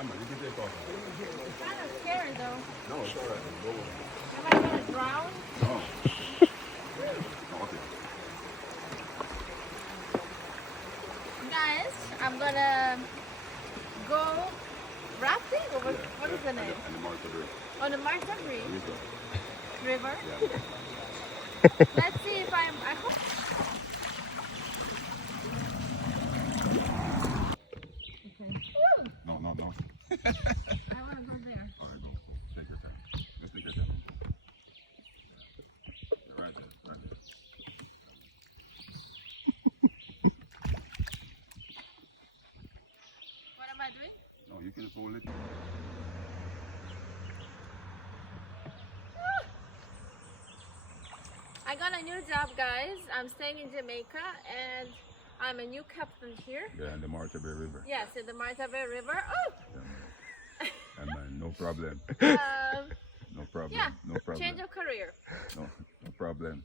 Yeah, man, you can take off. I'm kind of scared though. No, it's all right. Go with it. Am I gonna drown? No. No, okay. Guys, I'm gonna go rafting or what is the name? And the Martha River. On the Martha River. Yeah. Let's see if I hope. Okay. No, no, no. I wanna go there. All right, go. Take your time. Just take your time. Right there, right there. What am I doing? No, you can hold it. I got a new job, guys. I'm staying in Jamaica and I'm a new captain here. Yeah, and the Martha River. Yes, in the Martha River. Oh! Yeah, man. And man, no problem. Um, No problem. yeah, No problem. change of career. No, no problem.